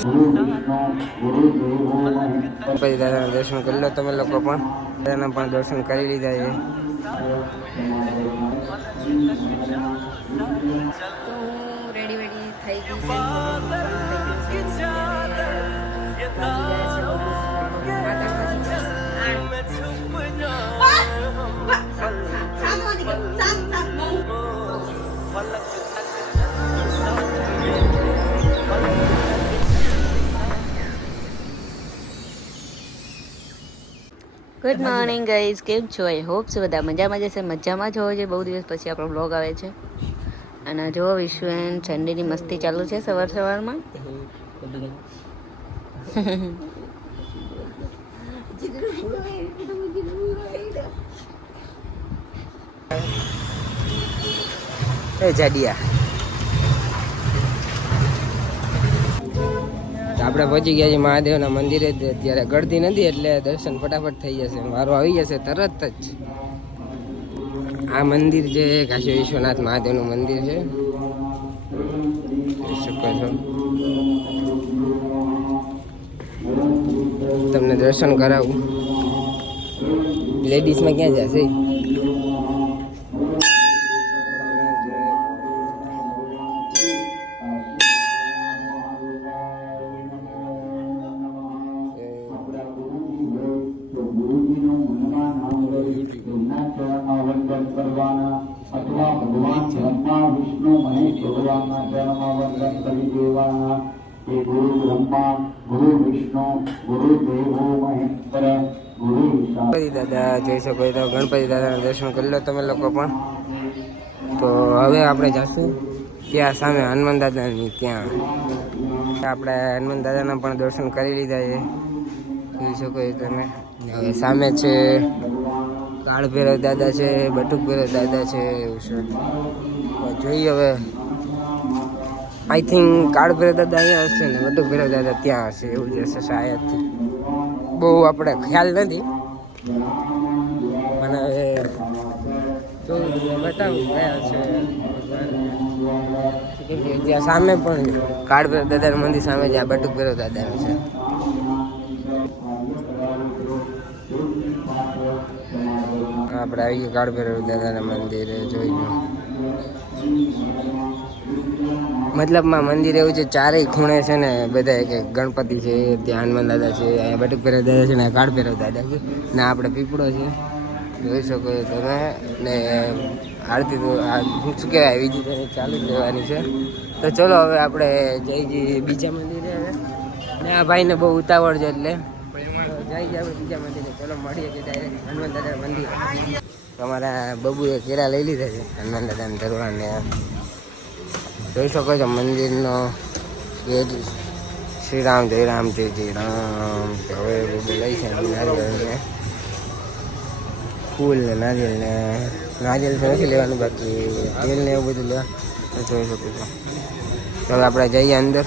પછી દાદાના દર્શન કરી લો તમે લોકો પણ. દાદાના પણ દર્શન કરી લીધા છે. તો હું રેડી વેડી થઈ ગઈ છે. ગુડ મોર્નિંગ ગાઈઝ, કેમ છો? આઈ હોપ સો બધા મજામાં જશે. મજામાં જ હોવો જોઈએ. બહુ દિવસ પછી આપણો બ્લોગ આવે છે. અને જો વિશ્વ એન્ડ સન્ડેની મસ્તી ચાલુ છે સવારમાં. એ જાડિયા આપણે પહોંચી ગયા છીએ મહાદેવના મંદિરે. અત્યારે ગળદી નથી એટલે દર્શન ફટાફટ થઈ જશે. વારો આવી જશે તરત જ. આ મંદિર છે કાશી વિશ્વનાથ મહાદેવનું મંદિર છે. શકો છો તમને દર્શન કરાવું. લેડીઝમાં ક્યાં જશે? અથવા ભગવાન બ્રહ્મા વિષ્ણુ મહેશ ભગવાનના ચરણમાં વંદન કરી દેવાના. એ ગુરુ બ્રહ્મા, ગુરુ વિષ્ણુ, ગુરુ દેવો મહેશ્વર, ગુરુ ગણપતિ દાદા જોઈ શકો તો ગણપતિ દાદાના દર્શન કરી લો તમે લોકો પણ. તો હવે આપણે જઈશું ત્યાં સામે હનુમાન દાદાની ત્યાં. આપણે હનુમાન દાદાના પણ દર્શન કરી લીધા છે જોઈ શકો તમે. હવે સામે છે કાળ ભૈરવ દાદા છે, બટુક ભૈરવ દાદા છે. એવું છે જોઈએ હવે. આઈ થિંક કાળ ભૈરવ દાદા અહીંયા હશે ને બટુક ભૈરવ દાદા ત્યાં હશે એવું જ હશે શાયદથી. બહુ આપણે ખ્યાલ નથી મને. હવે તો બતાવું ગયા છે ત્યાં સામે પણ કાળ ભૈરવ દાદાનું મંદિર સામે જ્યાં બટુક ભૈરવ દાદાનું છે. આપણે આવી ગયા કાળ ભૈરવ દાદાના મંદિરે. જોઈ લો મતલબમાં મંદિર એવું છે ચારેય ખૂણે છે ને બધા એક ગણપતિ છે, ત્યાં હનુમાન દાદા છે, અહીંયા બટુક ભૈરવ દાદા છે ને કાળ ભૈરવ દાદા છે ને આપણે પીપળો છે જોઈ શકો છો તમે. ને આરતી તો શું કહેવાય બીજી તો ચાલુ જ રહેવાની છે. તો ચલો હવે આપણે જઈ જઈએ બીજા મંદિરે. હવે ને આ ભાઈને બહુ ઉતાવળ છે એટલે જઈ જાય બીજા મંદિરે. ચલો મળીએ છીએ ડાયરેક્ટ હનુમાન દાદા મંદિર. તમારા બબુએ કેળા લઈ લીધા છે હનુમાન દાદાને ધરવાને. જોઈ શકો છો મંદિરનો ગેટ. શ્રી રામ જય રામ જય જય રામ. હવે બબુ લઈ છે નારિયેળને ફૂલ ને નારિયેળ તો નથી લેવાનું, બાકી તેલ ને એવું બધું લેવા જોઈ શકો છો. ચાલો આપણે જઈએ અંદર.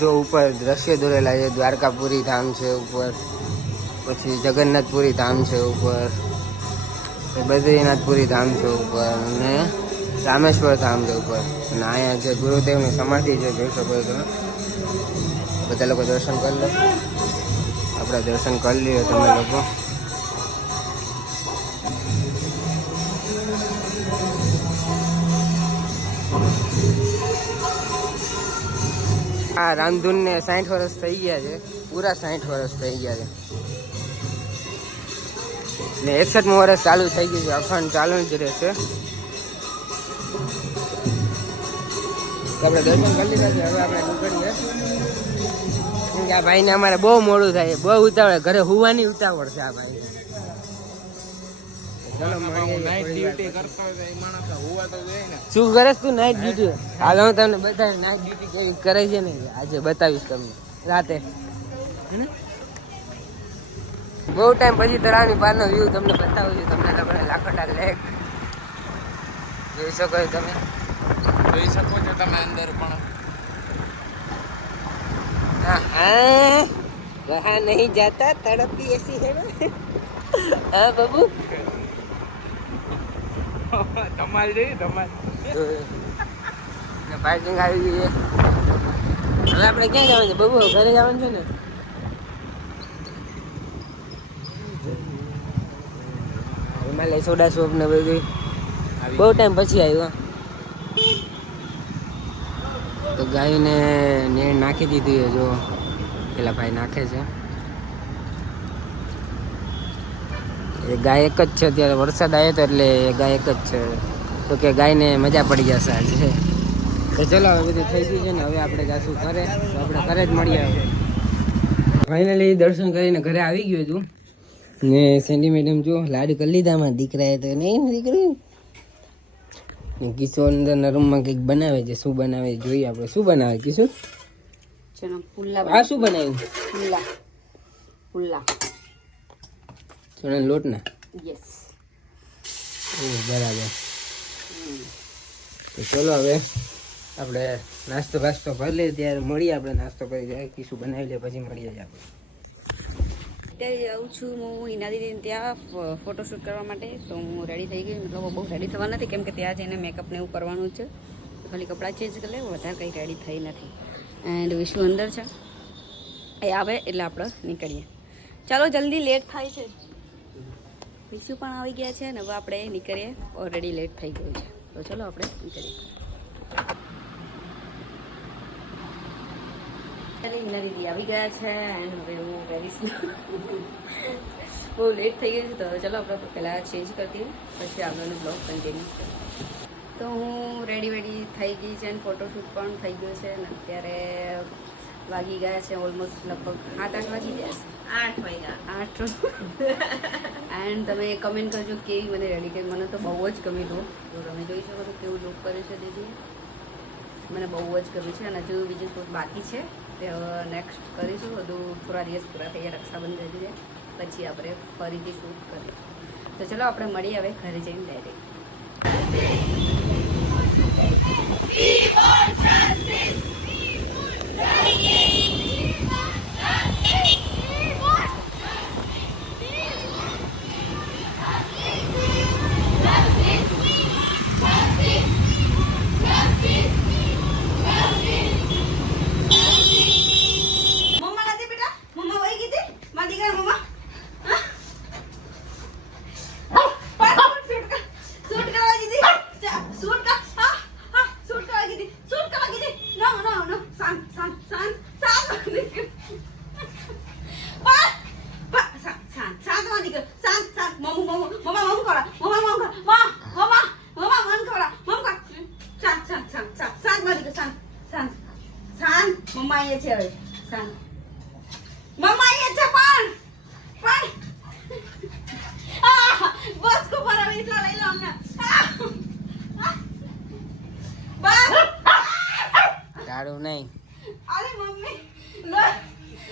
જો ઉપર દ્રશ્ય દોરેલા છે. દ્વારકાપુરી ધામ છે ઉપર, પછી જગન્નાથપુરી ધામ છે ઉપર, બદ્રીનાથપુરી ધામ છે ઉપર, અને રામેશ્વર ધામ છે ઉપર. અને અહીંયા છે ગુરુદેવની સમાધિ છે જોઈ શકો છો. બધા લોકો દર્શન કરી લો. આપણે દર્શન કરી લઈએ તમે લોકો. આ રામધૂનને 60 વર્ષ થઈ ગયા છે, પૂરા 60 વર્ષ થઈ ગયા છે ને 61મું વર્ષ ચાલુ થઈ ગયું છે. અખંડ ચાલુ જ રહેશે. આપણે દર્શન કરી લીધા છે. હવે આપણે નીકળીએ. કેમ કે આ ભાઈને અમારે બહુ મોડું થાય, બહુ ઉતાવળ, ઘરે હોવાની ઉતાવળ છે આ ભાઈ. શું કરે તું નાઇટ ડ્યુટી? હાલ હું તમને બતાવીશ નાઇટ ડ્યુટી કેવી કરે છે ને આજે બતાવીશ તમને રાતે. બહુ ટાઈમ પછી તળાવની બહારનો વ્યૂ તમને બતાવું છું. તમને લોકોને લાખોટા લેક જોઈ શકો છો તમે. જોઈ શકો છો તમે અંદર પણ. वहाँ नहीं जाता तड़पती ऐसी है ना. हाँ बाबू ધમાલ જોઈ ધમાલ. પાર્કિંગ આવી ગઈ છે. હવે આપણે ક્યાં જવાનું છે બાબુ? ઘરે જવાનું છે ને. હિમાલય સોડા શોપ ને બધું બહુ ટાઈમ પછી આવ્યો. તો ગાયને નેણ નાખી દીધી છે. જો પેલા ભાઈ નાખે છે. એ ગાય એક જ છે. અત્યારે વરસાદ આવ્યો તો એટલે એ ગાય એક જ છે. તો કે ગાયને મજા પડી જશે આજે. તો ચલો હવે બધું થઈ ગયું છે ને હવે આપણે જાશું ઘરે. તો આપણે ઘરે જ મળીએ. ફાઇનલી દર્શન કરીને ઘરે આવી ગયું હતું ને સેન્ડી મેડમ જો લાડ કરી લીધા માં દીકરાએ તો નહીં દીકરી ને કિશોર અંદરના રૂમમાં કંઈક બનાવે છે. શું બનાવે જોઈએ આપણે. શું બનાવે કિશોર? ચલો પુલ્લા. આ શું બનાવ્યું? પુલ્લા. પુલ્લા. ચણા લોટ ના. યસ. બરાબર. તો ચલો હવે આપણે નાસ્તો બાસ્તો કરી લઈએ. ત્યારે મળીએ આપણે. નાસ્તો કરી જાય શું બનાવી લે પછી મળીએ જ આપણે. અત્યારે જાઉં છું હું હિના દીદીને ત્યાં ફોટોશૂટ કરવા માટે. તો હું રેડી થઈ ગઈ. મતલબ બહુ રેડી થવા નથી કેમ કે ત્યાં જઈને મેકઅપ ને એવું કરવાનું છે. તો ખાલી કપડાં ચેન્જ કરી લે. વધારે કંઈ રેડી થઈ નથી. એન્ડ વિશુ અંદર છે. એ આવે એટલે આપણે નીકળીએ. ચાલો જલ્દી લેટ થાય છે. વિશુ પણ આવી ગયા છે ને હવે આપણે નીકળીએ. ઓલરેડી લેટ થઈ ગયું છે. તો ચલો આપણે નીકળીએ. હિના દીદી આવી ગયા છે એન્ડ હવે હું રેડી છું. બહુ લેટ થઈ ગયું છે. તો ચલો આપણે પહેલાં ચેન્જ કરતી પછી આગળનો બ્લોગ કન્ટિન્યુ. તો હું રેડી થઈ ગઈ છે અને ફોટોશૂટ પણ થઈ ગયું છે અને અત્યારે વાગી ગયા છે ઓલમોસ્ટ લગભગ 7-8 વાગી ગયા છે. 8 વાગ્યા 8. એન્ડ તમે કમેન્ટ કરજો કેવી મને રેડી કરી. મને તો બહુ જ ગમી લુક. તો તમે જોઈ શકો છો કેવું લુક કર્યું છે દીદી. મને બહુ જ ગમ્યું છે અને હજુ બીજું શૂટ બાકી છે. તે નેક્સ્ટ કરીશું. બધું થોડા દિવસ પૂરા થઈ ગયા. રક્ષાબંધન છે પછી આપણે ફરીથી શૂટ કરીશું. તો ચલો આપણે મળીએ હવે ઘરે જઈને ડાયરેક્ટ. મમ્મા અહીંયા છે હવે. મમ્મા અહીંયા છે પણ બસ કો પર હવે એટલા લઈ લો અમને. બસ તારું નહીં. અરે મમ્મી લો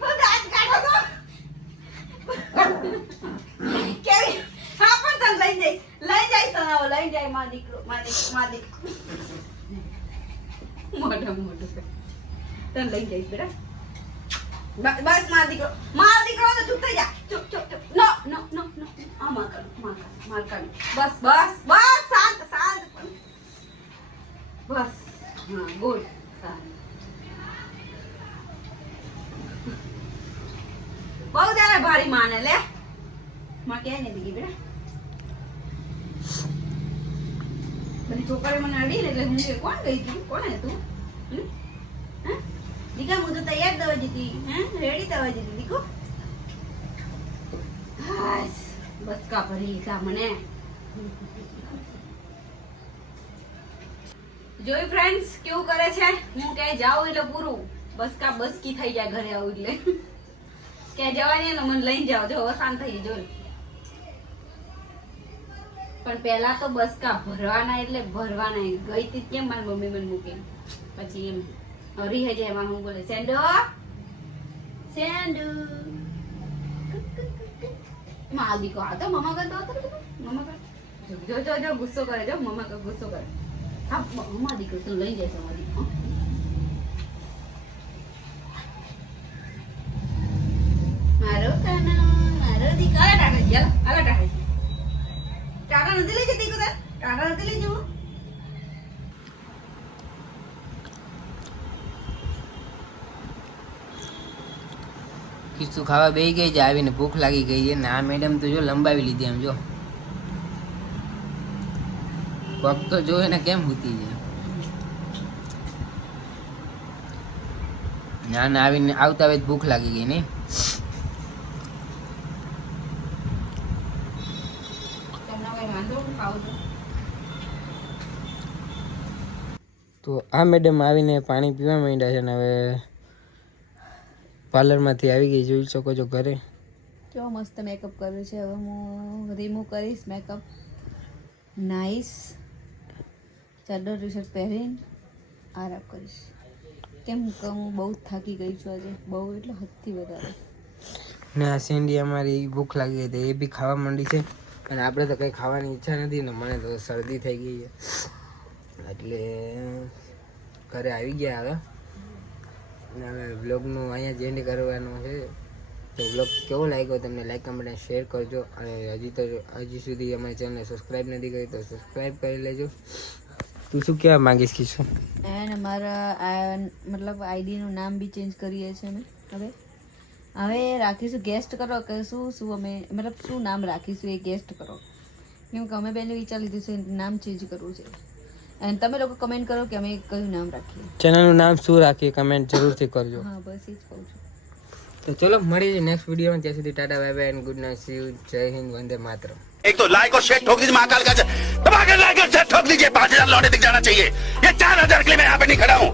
હું દાંત કાઢો તો કેવી. હા પણ તને લઈ જઈશ તને લઈ જાય માં દીકરો મોઢું તને લઈ જઈશ બેટા. બસ મારો દીકરો તો ચૂપ થઈ જા. ચૂપ નો આ માર કર બસ શાંત બસ. હા ગુડ. બહુ તારે ભારી માને લે માં ક્યાંય નથી ગઈ બેટા. બધી છોકરી મને અડી ને એટલે હું કે કોણ ગઈ તું? કોણ હે તું? દીકા હું તો તૈયાર દવા જીતી. રેડી દવા જીતી દીકો. હાસ બસ કા ભરી લીધા મને. જોઈ ફ્રેન્ડ્સ કેવું કરે છે. હું ક્યાંય જાઉં એટલે પૂરું બસકા બસકી થઈ જાય ઘરે આવું એટલે. ક્યાંય જવાની ને મને લઈને જાઓ. જો શાંત થઈ જોઈ. પણ પહેલા તો બસકા ભરવાના એટલે ભરવાના. ગઈ તી કેમ મારી મમ્મી મને મૂકી પછી એમ હરી હે જાય એમાં હું બોલે સેન્ડુ માં દીકો આ તો મમ્મા કરતો હતો. મમ્મા કર જો જો જો ગુસ્સો કરે, જો મમ્મા કો ગુસ્સો કરે. હા મમ્મા દીકરો તું લઈ જશે મારી. મારો કાના, મારો દીકરો. આલા ટાટા યાર, આલા ટાટા. ટાટા નથી લઈ જતી કુદર, ટાટા નથી લઈ જવું. ખીચું ખાવા બેસી ગઈ છે, આવીને ભૂખ લાગી ગઈ છે ને આ મેડમ તો જો લંબાવી લીધી આમ જો પગ તો જો એને કેમ હૂતી છે. ના ના આવીને આવતા આવે ભૂખ લાગી ગઈ નહીં. તમને કઈ વાંધો હું ખાવું છું. તો આ મેડમ આવીને પાણી પીવા માંડ્યા છે ને હવે પાર્લરમાંથી આવી ગઈ, જોઈ શકો છો ઘરે. કેવો મસ્ત મેકઅપ કર્યો છે. હવે હું રિમૂવ કરીશ મેકઅપ. નાઈસ ચાદર ટી શર્ટ પહેરીને આરામ કરીશ. કેમ કે હું બહુ થાકી ગઈ છું આજે, બહુ એટલે હદથી વધારે. ને આ સેન્ડી અમારી ભૂખ લાગી ગઈ હતી, એ બી ખાવા માંડી છે અને આપણે તો કંઈ ખાવાની ઈચ્છા નથી ને મને તો શરદી થઈ ગઈ છે એટલે ઘરે આવી ગયા હવે. અને હવે બ્લોગનું અહીંયા જ એન્ડ કરવાનું છે. તો બ્લોગ કેવો લાગ્યો તમને લાઈક કમેન્ટ અને શેર કરજો અને હજી સુધી અમારી ચેનલને સબસ્ક્રાઈબ નથી કરી તો સબસ્ક્રાઈબ કરી લેજો. તું શું કહેવા માંગીશ કીશું? એન્ડ અમારા મતલબ આઈડીનું નામ બી ચેન્જ કરીએ છીએ અમે. હવે રાખીશું ગેસ્ટ કરો કે શું અમે મતલબ શું નામ રાખીશું એ ગેસ્ટ કરો. કેમ કે અમે બેને વિચારી લીધું છે નામ ચેન્જ કરવું છે. અને તમે લોકો કમેન્ટ કરો કે અમે કયું નામ રાખીએ, ચેનલનું નામ શું રાખીએ કમેન્ટ જરૂરથી કરજો. હા બસ એ જ કહું છું. તો ચલો મળીએ નેક્સ્ટ વિડીયોમાં. ત્યાં સુધી Tata bye bye and good night, C you, જય હિન્દ, વંદે માતરમ. एक तो लाइक और शेयर ठोक दीजिए महाकाल का दबा कर लाइक और शेयर ठोक दीजिए 5000 लौटे दिख जाना चाहिए ये 4000 के लिए मैं यहाँ पे नहीं खड़ा हूँ